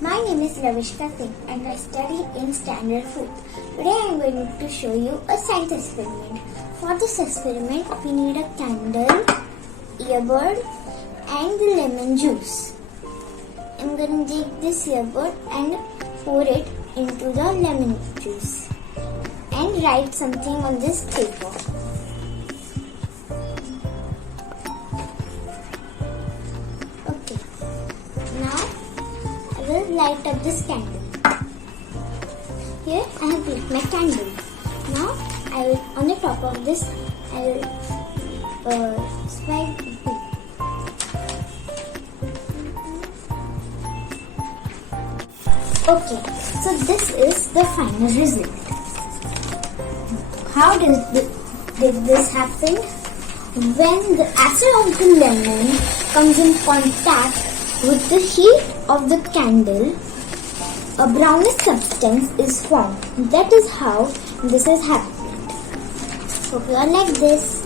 My name is Lavishka Singh and I study in Standard 4. Today I am going to show you a science experiment. For this experiment we need a candle, earbud and the lemon juice. I am going to take this earbud and pour it into the lemon juice and write something on this paper. Okay. Now I will light up this candle. Here I have lit my candle. Now I will, on the top of this, I will swipe. Okay, so this is the final result. How did this happen? When the acid of the lemon comes in contact with the heat of the candle, a brownish substance is formed. That is how this has happened. Hope you all like this.